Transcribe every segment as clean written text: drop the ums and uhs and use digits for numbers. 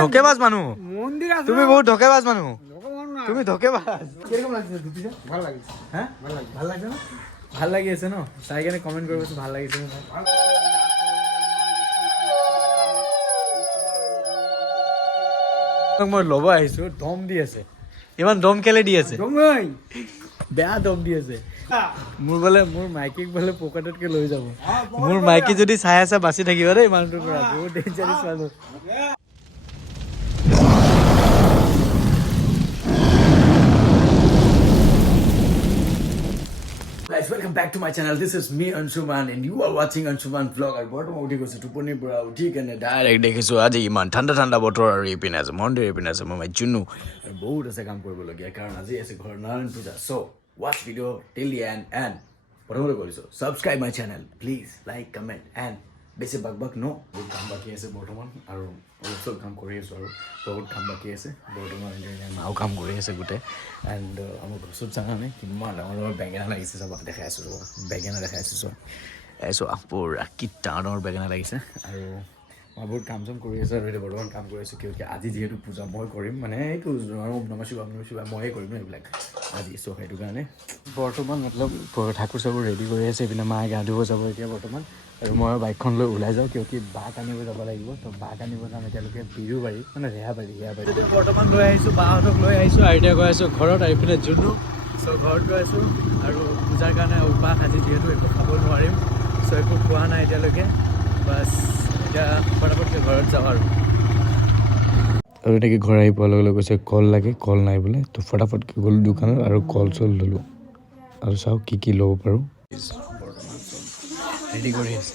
ধকেবাজ মানুহ তুমি, বহুত ধকেবাজ মানুহ তুমি, ধকেবাজ। কিরকম লাগছে ধুতিটা? ভাল লাগিছে। হ্যাঁ ভাল লাগছে না? ভাল লাগি আছে ন? চাই কেনে কমেন্ট কৰিবচোন ভাল লাগিছে নে নাই। মই ল'ব আহিছো, দম দি আছে। ইমান দম কেলে দি আছে? বেয়া দম দি আছে। মোৰ মাইকীক বোলে পকেটতকে লৈ যাব। মোৰ মাইকী যদি চাই আছে বাচি থাকিব দেই মানুহটোৰ পৰা, বহুত ডেঞ্জাৰাছ মানুহ। Guys, welcome back to my channel. This is me Anshuman and you are watching Anshuman vlog. আৰু বৰ্তমান উঠি গৈছো টোপনিৰ পৰা, উঠি কেনে ডাইৰেক্ট দেখিছো আজি ইমান ঠাণ্ডা ঠাণ্ডা বতৰ আৰু এইপিনে আছে মন্দিৰ, এইপিনে আছে মই জুনু আৰু বহুত আছে কাম কৰিবলগীয়া কাৰণ আজি আছে ঘৰৰ নাৰায়ণ পূজা। চ' watch video till the end and প্ৰথমতে কৰিছো subscribe my channel please, like, comment and বেছি বাক ন। বহুত কাম বাকী আছে বৰ্তমান আৰু অলপ চলপ কাম কৰি আছোঁ আৰু বহুত কাম বাকী আছে বৰ্তমান। মাও কাম কৰি আছে গোটেই এণ্ড আমাৰ গছত জানানে কিমান ডাঙৰ ডাঙৰ বেঙেনা লাগিছে। চব দেখাই আছোঁ, চব বেঙেনা দেখাই আছোঁ। চোৱা চোৱা পুৰা কি ডাঙৰ ডাঙৰ বেঙেনা লাগিছে আৰু মই বহুত কাম চাম কৰি আছোঁ আৰু এতিয়া বৰ্তমান কাম কৰি আছোঁ কিয় আজি যিহেতু পূজা মই কৰিম, মানে এইটো নম শিৱায় ময়ে কৰিম এইবিলাক আজি। চ' সেইটো কাৰণে বৰ্তমান মতলব ঠাকুৰ চাকুৰ ৰেডি কৰি আছে। এইপিনে মায়ে গা ধুব যাব এতিয়া বৰ্তমান আৰু মই বাইকখন লৈ ওলাই যাওঁ কিয় বাক আনিব যাব লাগিব। তো বাক আনিব যাম এতিয়ালৈকে বিৰুবাৰী, মানে ৰেহাবাৰী এতিয়া বৰ্তমান লৈ আহিছোঁ বাহঁতক লৈ আহিছোঁ আৰু এতিয়া গৈ আছোঁ ঘৰত। আহি পিনে জুনু চ' ঘৰত গৈ আছোঁ আৰু পূজাৰ কাৰণে উপাস আজি যিহেতু একো খাব নোৱাৰিম। চ' একো খোৱা নাই এতিয়ালৈকে, বাছ এতিয়া ফটাফটকৈ ঘৰত যাওঁ আৰু এনেকৈ ঘৰ আহি পোৱাৰ লগে লগে কৈছে কল লাগে, কল নাই বোলে। তো ফটাফটকৈ গ'লোঁ দোকানত আৰু কল চল ল'লোঁ আৰু চাওঁ কি ল'ব পাৰোঁ। ৰেডি কৰি আছে।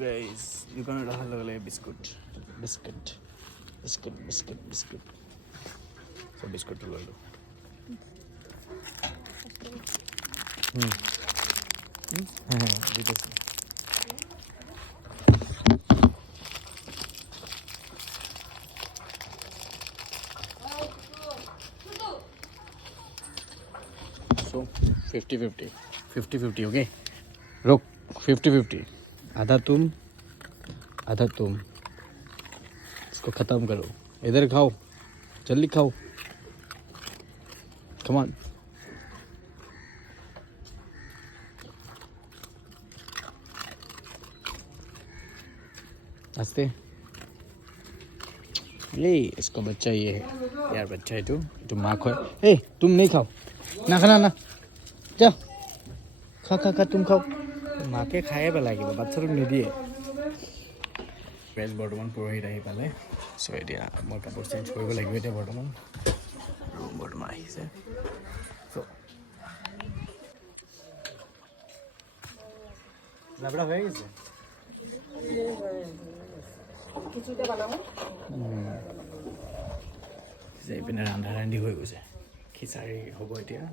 গাইজ দোকানত অহাৰ লগে লগে বিস্কুট চব বিস্কুটটো লৈ লওঁ। So 50-50 ओके रुक 50-50 आधा तुम आधा तुम इसको ख़त्म करो। इधर खाओ, जल्दी खाओ, कम ऑन। आस्ते ये इसको बच्चा ये है यार, बच्चा है तू माँ खो। ए तुम नहीं खाओ ना, खाना ना, जा खा तुम खाओ। মাকে খায়ে পেলাগিব, বাচ্চাটোক নিদিয়ে। বৰ্তমান পৰহিত আহি পালে। চ' এতিয়া মই কাপোৰ চেঞ্জ কৰিব লাগিব এতিয়া বৰ্তমান আহিছে। চ' লাবৰা হৈ গৈছে। এইপিনে ৰান্ধা ৰান্ধি হৈ গৈছে, খিচাৰি হ'ব এতিয়া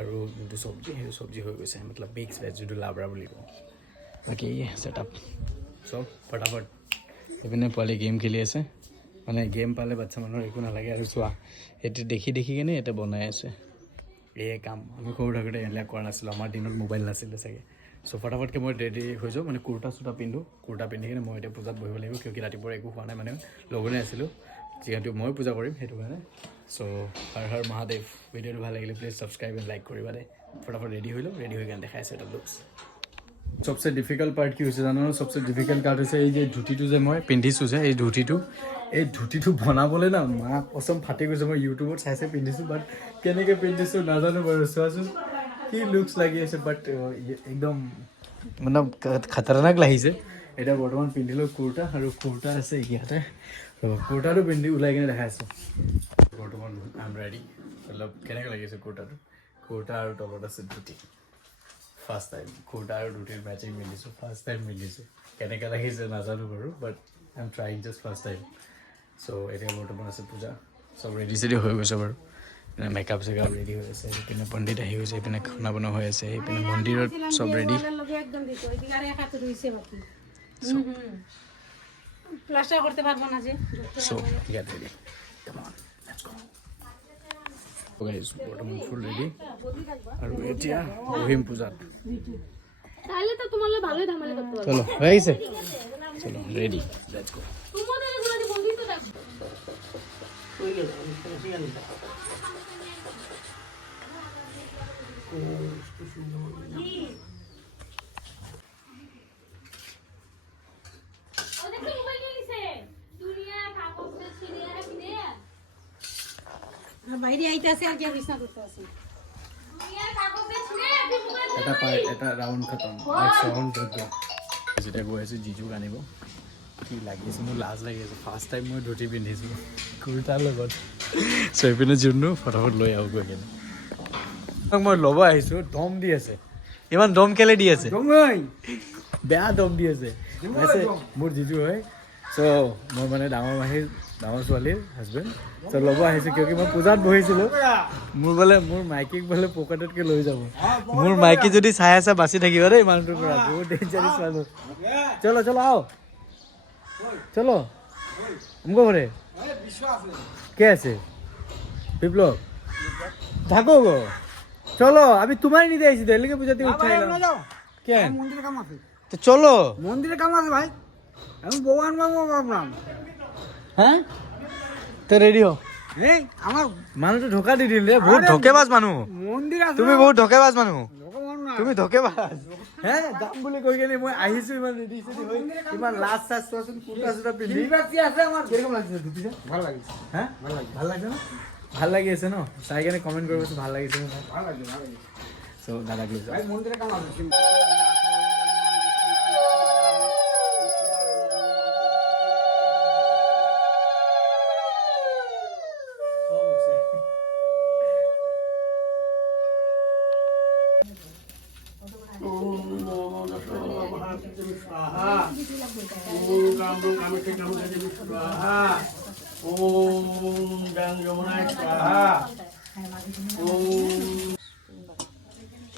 আৰু যোনটো চব্জি সেইটো চব্জি হৈ গৈছে, মতলব মিক্স ভেজ যোনটো লাবৰা বুলি কওঁ। বাকী ছেটআপ চব ফটাফট। এইপিনে পোৱালি গেম খেলি আছে, মানে গেম পালে বাচ্ছা মানুহৰ একো নালাগে আৰু চোৱা এইটো দেখি কেনে এতিয়া বনাই আছে। এয়ে কাম আমি সৰু থাকোঁতে এইবিলাক কৰা নাছিলোঁ, আমাৰ দিনত মোবাইল নাছিলে চাগে। চ' ফটাফটকৈ মই ৰেডি হৈ যাওঁ, মানে কুৰ্তা পিন্ধি কিনে মই এতিয়া পূজাত বহিব লাগিব কিয় ৰাতিপুৱা একো খোৱা নাই, মানে লগতে আছিলোঁ যিহেতু মই পূজা কৰিম সেইটো কাৰণে। চ' হৰ হৰ মহাদেৱ। ভিডিঅ'টো ভাল লাগিলে প্লিজ ছাবস্ক্ৰাইব এণ্ড লাইক কৰিবা দেই। ফটাফট ৰেডি হৈ লওঁ, ৰেডি হৈ কেনে দেখাই আছে এটা লুকছ। চবচে ডিফিকাল্ট পাৰ্ট কি হৈছে জানো? চবচে ডিফিকাল্ট পাৰ্ট হৈছে এই যে ধুতিটো যে মই পিন্ধিছোঁ যে এই ধুতিটো বনাবলৈ না মা কচম ফাটি গৈছে। মই ইউটিউবত চাই পিন্ধিছোঁ, বাট কেনেকৈ পিন্ধিছোঁ নাজানো বাৰু। চোৱাচোন কি লুকছ লাগি আছে, বাট একদম মানে খাতৰনাক লাগিছে। এতিয়া বৰ্তমান পিন্ধিলোঁ কুৰ্তা আৰু কুৰ্তা আছে ইয়াতে, কুৰ্তাটো পিন্ধি ওলাই কিনে দেখাই আছোঁ। বৰ্তমান আই এম ৰেডি। অলপ কেনেকৈ লাগিছে কুৰ্তাটো? কুৰ্তা আৰু তলত আছে ধুতি। ফাৰ্ষ্ট টাইম কুৰ্তা আৰু ধুতিৰ মেচিং মিলিছোঁ ফাৰ্ষ্ট টাইম মিলিছোঁ কেনেকৈ লাগিছে নাজানো বাৰু but I am trying just first time so' এতিয়া বৰ্তমান আছে পূজা চব ৰেডি চেডি হৈ গৈছে বাৰু মেকআপ চেকআপ ৰেডি হৈ আছে সেইপিনে পণ্ডিত আহি গৈছে সেইপিনে খানা বনোৱা হৈ আছে সেইপিনে মন্দিৰত চব ৰেডি প্লাস্টাৰ কৰতে পাৰবো না যে so' get ready come on let's go guys বৰ্তমান ফুল ৰেডি আৰু এতিয়া বহিম পূজাত তাহলে তো তোমাৰ ভালোই ধামালি কৰতে পাৰবে চলো হৈ আহিছে চলো ৰেডি লেটছ গো তোমাদের এগুলো যে বন্ধই তো দেখো কই গেল বাইরে আইতাছে আর কি বিছনা করতে আছে এটা পাৰ্ট এটা ৰাউণ্ড খতম নেক্সট ৰাউণ্ড যোগ্য যেতিয়া গৈ আছোঁ জিজুক আনিব কি লাগিছে মোৰ লাজ লাগি আছে ফাৰ্ষ্ট টাইম মই ধুতি পিন্ধিছোঁ কুৰ্তাৰ লগত চ' এইপিনে জুনু ফটাফট লৈ আহোঁ গৈ কিনে মই ল'ব আহিছোঁ দম দি আছে ইমান দম কেলে দি আছে বেয়া দম দি আছে মোৰ জিজু হয় চ' মই মানে ডাঙৰ মাহীৰ ডাঙৰ ছোৱালীৰ হাজবেণ্ড চ' ল'ব আহিছোঁ কিয় কি মই পূজাত বহিছিলোঁ মোৰ মাইকীক বোলে পকেটতকৈ লৈ যাব মোৰ মাইকী যদি চাই আছে বাচি থাকিব দেই মানুহটোৰ পৰা বহুত ডেঞ্জাৰাছ মানুহ চলো চলো আও চলো हमको भरे क्या ऐसे विप्लव ढाको गो चलो अभी तुम्हारी नहीं आई थी लेके पूछा उठाई क्या मंदिर काम আছে तो चलो মন্দিরে কাম আছে ভাই আমি ভগবান বাবু ভাবলাম हाँ तो रेडी हो এই আমার মানুহটো ঢোকা দি দিলে বহুত ঢকেবাজ মানুহ মন্দির আছে তুমি বহুত ঢকেবাজ মানুহ ভগবান না তুমি ঢকেবাজ হে যাম বুলি কৈ কেনে মই আহিছো ইমান ৰেডি চেডি হৈ ইমান লাজ চাজ চোৱাচোন কুৰ্তা চুৰ্তা পিন্ধি নিবাসী আছে আমাৰ কেনেকুৱা লাগিছে ধুতিছে ভাল লাগিছে হা ভাল লাগিছে ন ভাল লাগি আছে ন চাই কেনে কমেণ্ট কৰিবচোন ভাল লাগিছে নে নাই ভাল লাগিছে ভাল লাগিছে চ' দাদাক লৈ যাওঁ ভাই মন্দিরে কাম আছে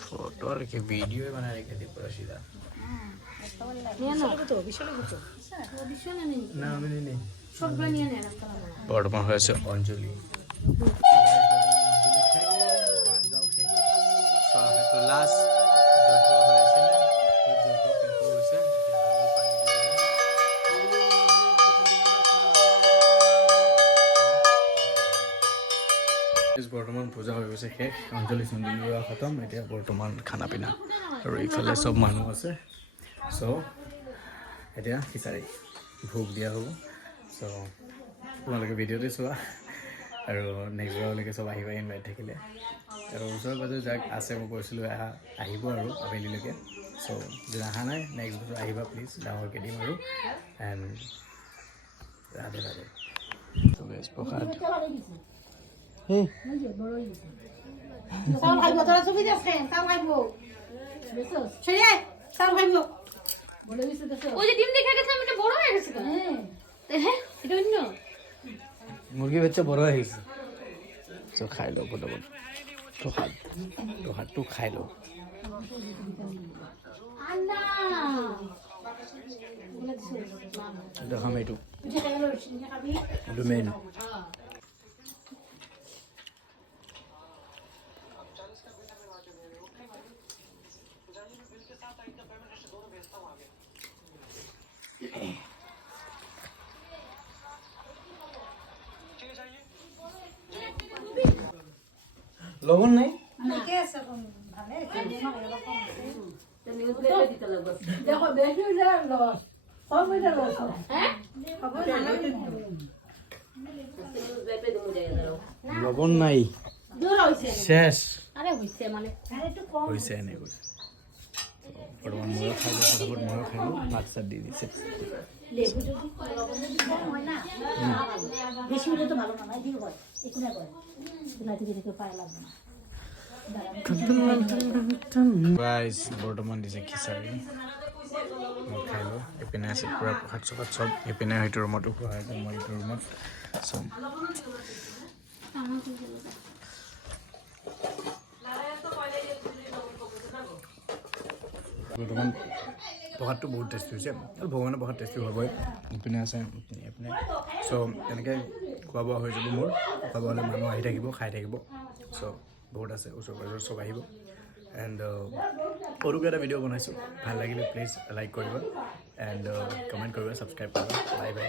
फोटो और के वीडियो बना रखे थे पूरा सीधा ना मैंने नहीं বৰ্তমান হৈ আছে অঞ্জলি লাষ্ট যজ্ঞ হৈ আছিলে যজ্ঞ শেষ হৈছে বৰ্তমান পূজা হৈ গৈছে শেষ অঞ্জলি চঞ্জলি লোৱা খতম এতিয়া বৰ্তমান খানা পিনা আৰু ইফালে চব মানুহ আছে চ' এতিয়া খিচাৰি ভোগ দিয়া হ'ব চ' তোমালোকে ভিডিঅ'তে চোৱা আৰু নেক্সট বাৰলৈকে চব আহিবা ইনভাইট থাকিলে আৰু ওচৰে পাজৰে যাক আছে মই কৈছিলোঁ আহিব আৰু আবেলিলৈকে চ' যদি অহা নাই নেক্সট বছৰ আহিবা প্লিজ ডাঙৰকৈ দিম আৰু and Radhe Radhe Prasad Hey. Sao খাইবো তোরা ছবি দেখছেন sao খাইবো বেসস ছেড়ে sao খাইবো বলে দিছে দেখো ওই যে ডিম দেখে গেছে আমি এটা বড় হয়ে গেছে হ্যাঁ এটা অন্য মুরগি বাচ্চা বড় হয়ে গেছে তো খাই লো ফটাফট তো হাতটো খাই লো আন্না এটা খাম এইটো এইটো মেইন লবণ নাই দেখো বেশি লস সব এটা লস হ্যাঁ লবণ নাই দূর হইছে শেষ আরে হইছে মানে আরে একটু কম হইছে এনে করে বর্তমান ময়ো খাইলো ফটাফট ময়ো খাইলো ভাত চাত দিয়ে দিছে লেবু যদি লবণ যদি কম হয় না বেশি হলে তো ভালো না নাই দিয়ে হয় একটু না করে বিলাতি দিতে পায় লাগবে না গাইজ বৰ্তমান দিছে খিচাৰি মই খাই লওঁ এইপিনে আছে পূৰা প্ৰসাদ চসাদ চব এইপিনে সেইটো ৰুমতো খোৱা হৈছে মই এইটো ৰুমত চব বৰ্তমান প্ৰসাদটো বহুত টেষ্টি হৈছে আৰু ভগৱানৰ প্ৰসাদ টেষ্টি হ'বই এইপিনে আছে এইপিনে চ' এনেকৈ খোৱা বোৱা হৈ যাব মোৰ খোৱা বোৱা হ'লে মানুহ আহি থাকিব খাই থাকিব চ' বহুত আছে ওচৰ পাজৰ চব আহিব এণ্ড সৰুকৈ এটা ভিডিঅ' বনাইছোঁ ভাল লাগিলে প্লিজ লাইক কৰিব এণ্ড কমেণ্ট কৰিব ছাবস্ক্ৰাইব কৰিব বাই বাই